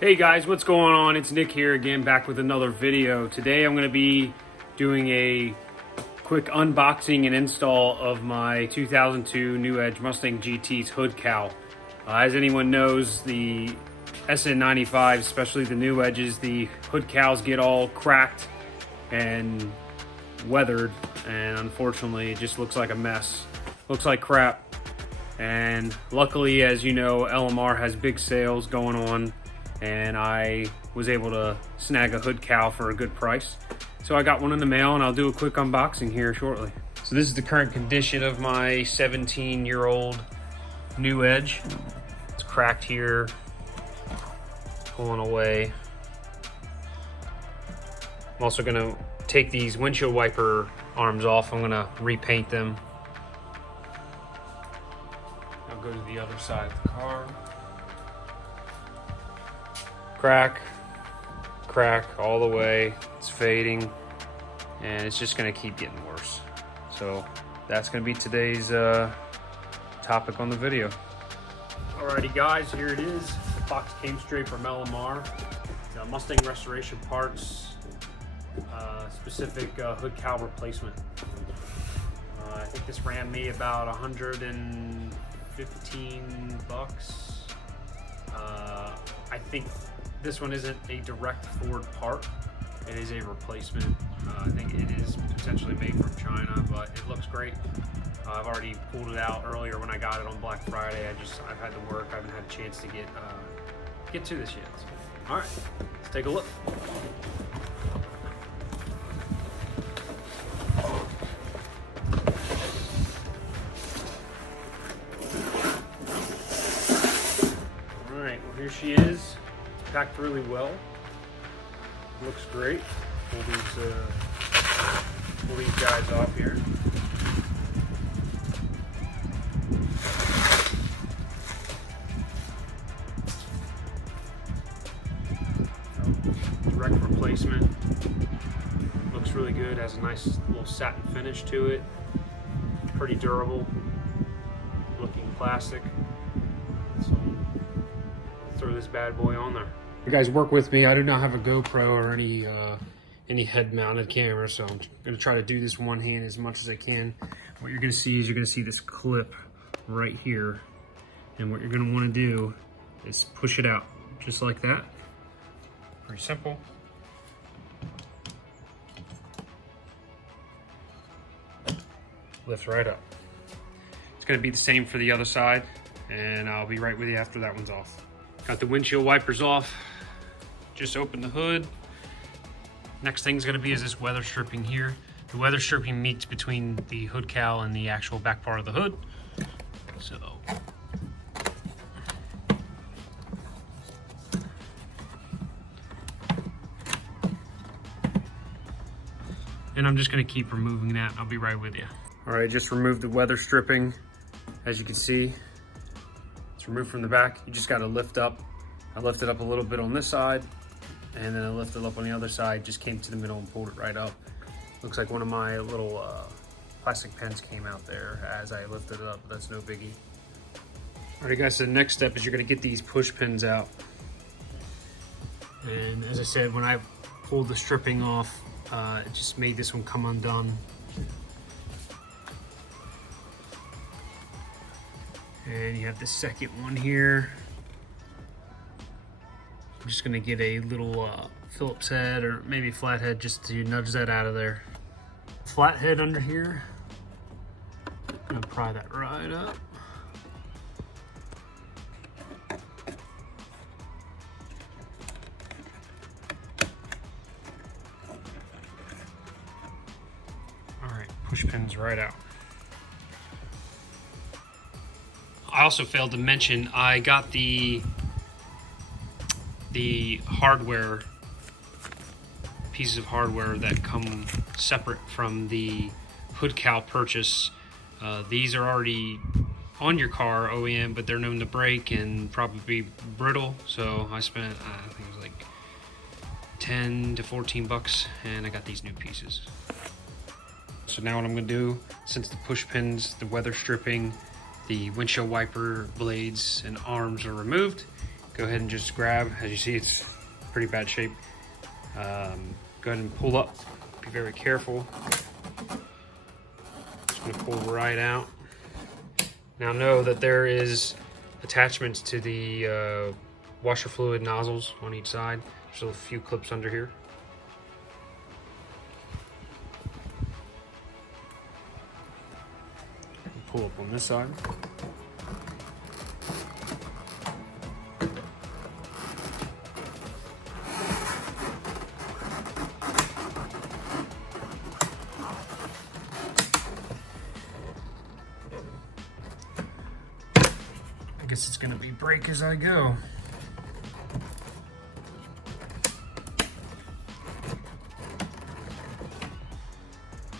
Hey guys, what's going on? It's Nick here again, back with another video. Today I'm going to be doing a quick unboxing and install of my 2002 New Edge Mustang GT's hood cowl. As anyone knows, the SN95, especially the New Edges, the hood cowls get all cracked and weathered, and unfortunately it just looks like a mess. Looks like crap. And luckily, as you know, LMR has big sales going on, and I was able to snag a hood cowl for a good price. So I got one in the mail, and I'll do a quick unboxing here shortly. So this is the current condition of my 17-year-old New Edge. It's cracked here, pulling away. I'm also gonna take these windshield wiper arms off. I'm gonna repaint them. I'll go to the other side of the car. Crack all the way. It's fading, and it's just gonna keep getting worse. So that's gonna be today's topic on the video. Alrighty guys, here it is. The box came straight from LMR. Mustang Restoration Parts, specific hood cowl replacement. I think this ran me about 115 bucks. I think this one isn't a direct Ford part. It is a replacement. I think it is potentially made from China, but it looks great. I've already pulled it out earlier when I got it on Black Friday. I've had to work. I haven't had a chance to get to this yet. So, all right, let's take a look. All right, well here she is. Packed really well. Looks great. Pull these guys off here. Direct replacement. Looks really good. Has a nice little satin finish to it. Pretty durable looking plastic. So throw this bad boy on there. You guys work with me. I do not have a GoPro or any head mounted camera, so I'm gonna try to do this one hand as much as I can. What you're gonna see is this clip right here, and what you're gonna want to do is push it out just like that. Pretty simple. Lift right up. It's gonna be the same for the other side, and I'll be right with you after that one's off. Got the windshield wipers off. Just opened the hood. Next thing's gonna be is this weather stripping here. The weather stripping meets between the hood cowl and the actual back part of the hood. So, and I'm just gonna keep removing that. I'll be right with you. All right, just removed the weather stripping. As you can see, it's removed from the back. You just gotta lift up. I lifted up a little bit on this side, and then I lifted up on the other side, just came to the middle and pulled it right up. Looks like one of my little plastic pens came out there as I lifted it up, but that's no biggie. All right guys, so the next step is you're gonna get these push pins out. And as I said, when I pulled the stripping off, it just made this one come undone. And you have the second one here. I'm just gonna get a little Phillips head or maybe flathead just to nudge that out of there. Flathead under here. Gonna pry that right up. All right, push pins right out. I also failed to mention, I got the hardware, pieces of hardware that come separate from the hood cowl purchase. These are already on your car OEM, but they're known to break and probably brittle. So I spent, I think it was like 10 to 14 bucks, and I got these new pieces. So now what I'm gonna do, since the push pins, the weather stripping, the windshield wiper blades and arms are removed, go ahead and just grab. As you see, it's pretty bad shape. Go ahead and pull up. Be very careful. Just gonna pull right out. Now know that there is attachments to the washer fluid nozzles on each side. There's a few clips under here. Pull up on this side. I guess it's gonna be break as I go.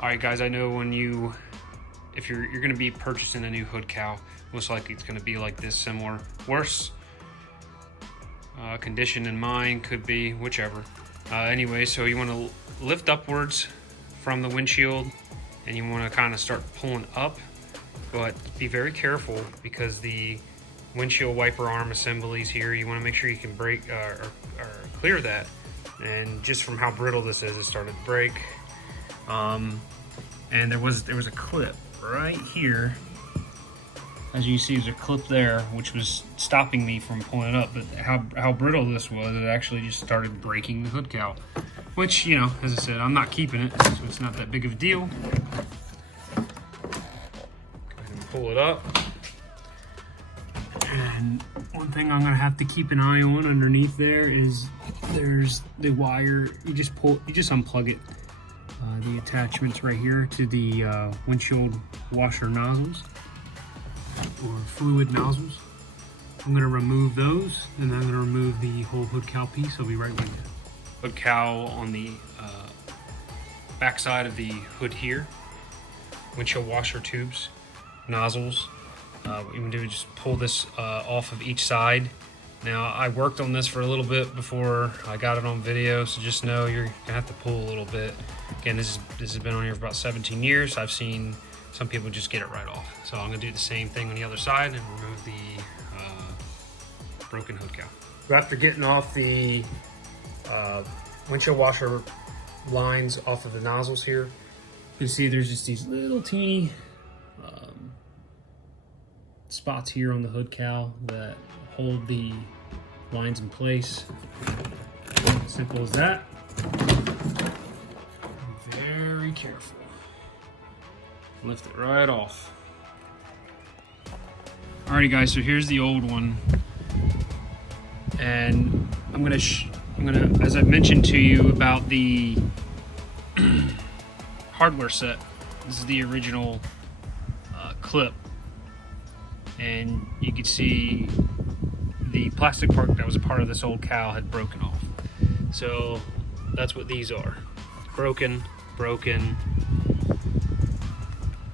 All right, guys, I know when if you're gonna be purchasing a new hood cowl, most likely it's gonna be like this, similar. Worse condition in mine, could be, whichever. Anyway, so you wanna lift upwards from the windshield and you wanna kind of start pulling up, but be very careful because the windshield wiper arm assemblies here, you wanna make sure you can break or clear that. And just from how brittle this is, it started to break. And there was a clip right here. As you see, there's a clip there which was stopping me from pulling it up, but how brittle this was, it actually just started breaking the hood cowl, which, you know, as I said, I'm not keeping it, so it's not that big of a deal. Go ahead and pull it up. And one thing I'm gonna have to keep an eye on underneath there is there's the wire. You just unplug it. The attachments right here to the windshield washer nozzles or fluid nozzles. I'm going to remove those, and then I'm going to remove the whole hood cowl piece. I'll be right with you. Hood cowl on the back side of the hood here. Windshield washer tubes, nozzles. What you can do is just pull this off of each side. Now, I worked on this for a little bit before I got it on video, so just know you're gonna have to pull a little bit. Again, this has been on here for about 17 years. I've seen some people just get it right off. So I'm gonna do the same thing on the other side and remove the broken hood cowl. So after getting off the windshield washer lines off of the nozzles here, you can see there's just these little teeny spots here on the hood cowl that hold the lines in place. Simple as that. Very careful. Lift it right off. Alrighty, guys. So here's the old one, and I'm gonna, as I mentioned to you about the hardware set. This is the original clip, and you can see the plastic part that was a part of this old cowl had broken off. So that's what these are. Broken.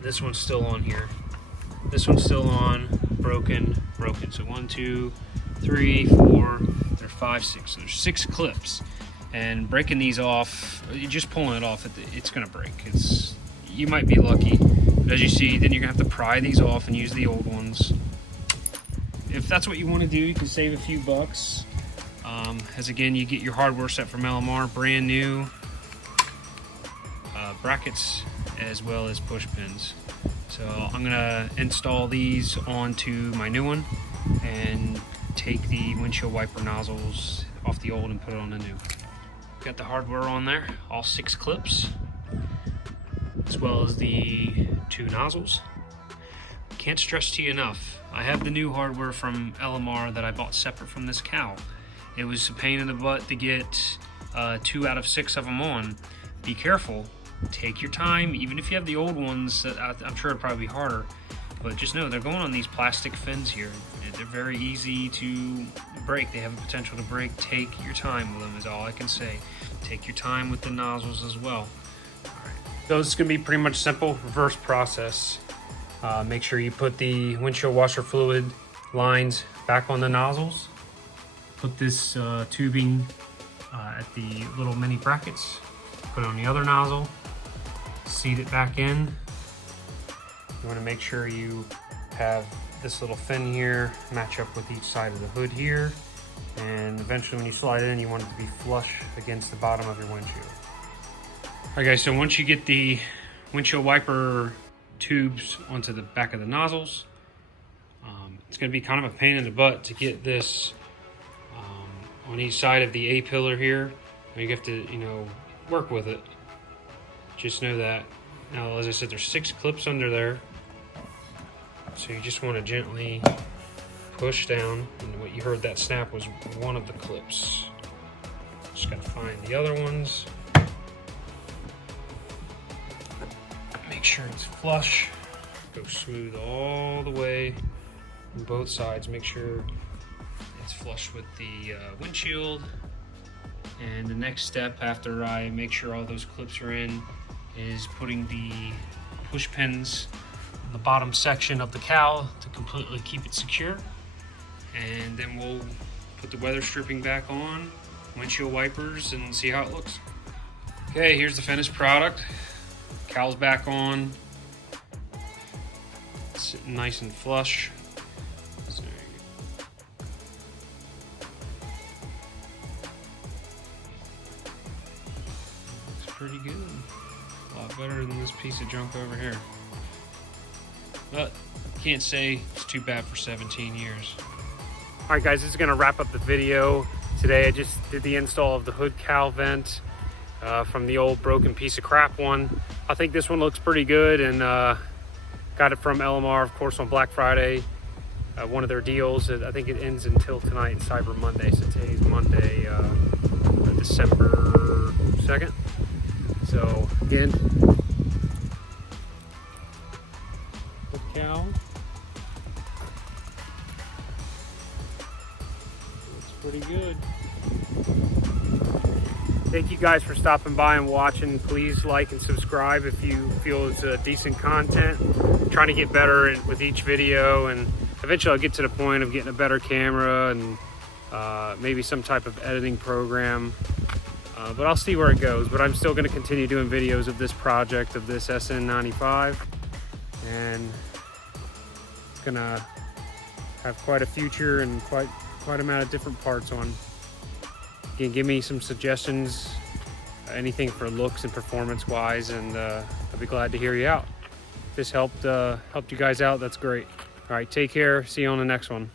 This one's still on here. This one's still on, broken. So 1, 2, 3, 4, there are 5, 6. So there's 6 clips. And breaking these off, you're just pulling it off, it's gonna break. You might be lucky, but as you see, then you're gonna have to pry these off and use the old ones. If that's what you want to do, you can save a few bucks. As again, you get your hardware set from LMR, brand new brackets as well as push pins. So I'm gonna install these onto my new one and take the windshield wiper nozzles off the old and put it on the new. Got the hardware on there, all 6 clips, as well as the 2 nozzles. Can't stress to you enough, I have the new hardware from LMR that I bought separate from this cowl. It was a pain in the butt to get 2 out of 6 of them on. Be careful, take your time, even if you have the old ones, that I'm sure it'll probably be harder, but just know they're going on these plastic fins here. They're very easy to break. They have the potential to break. Take your time with them is all I can say. Take your time with the nozzles as well. All right. So this is going to be pretty much simple, reverse process. Make sure you put the windshield washer fluid lines back on the nozzles. Put this tubing at the little mini brackets. Put it on the other nozzle. Seat it back in. You want to make sure you have this little fin here match up with each side of the hood here. And eventually when you slide it in, you want it to be flush against the bottom of your windshield. Alright guys, so once you get the windshield wiper tubes onto the back of the nozzles, it's going to be kind of a pain in the butt to get this on each side of the A-pillar here. You have to, work with it. Just know that. Now, as I said, there's 6 clips under there. So you just want to gently push down. And what you heard that snap was one of the clips. Just got to find the other ones. Make sure it's flush. Go smooth all the way on both sides. Make sure it's flush with the windshield. And the next step after I make sure all those clips are in is putting the push pins on the bottom section of the cowl to completely keep it secure. And then we'll put the weather stripping back on, windshield wipers, and see how it looks. Okay, here's the finished product. Cowl's back on. It's sitting nice and flush. So there you go. Looks pretty good. A lot better than this piece of junk over here. But can't say it's too bad for 17 years. Alright guys, this is going to wrap up the video. Today I just did the install of the hood cowl vent from the old broken piece of crap one. I think this one looks pretty good, and got it from LMR, of course, on Black Friday. One of their deals. I think it ends until tonight, Cyber Monday. So today's Monday, December 2nd. So again, hood cowl. Looks pretty good. Thank you guys for stopping by and watching. Please like and subscribe if you feel it's decent content. I'm trying to get better with each video, and eventually I'll get to the point of getting a better camera and maybe some type of editing program. But I'll see where it goes. But I'm still going to continue doing videos of this project, of this SN95. And it's going to have quite a future and quite amount of different parts on. Again, give me some suggestions, anything for looks and performance wise, and I'll be glad to hear you out. If this helped you guys out, that's great. All right, take care. See you on the next one.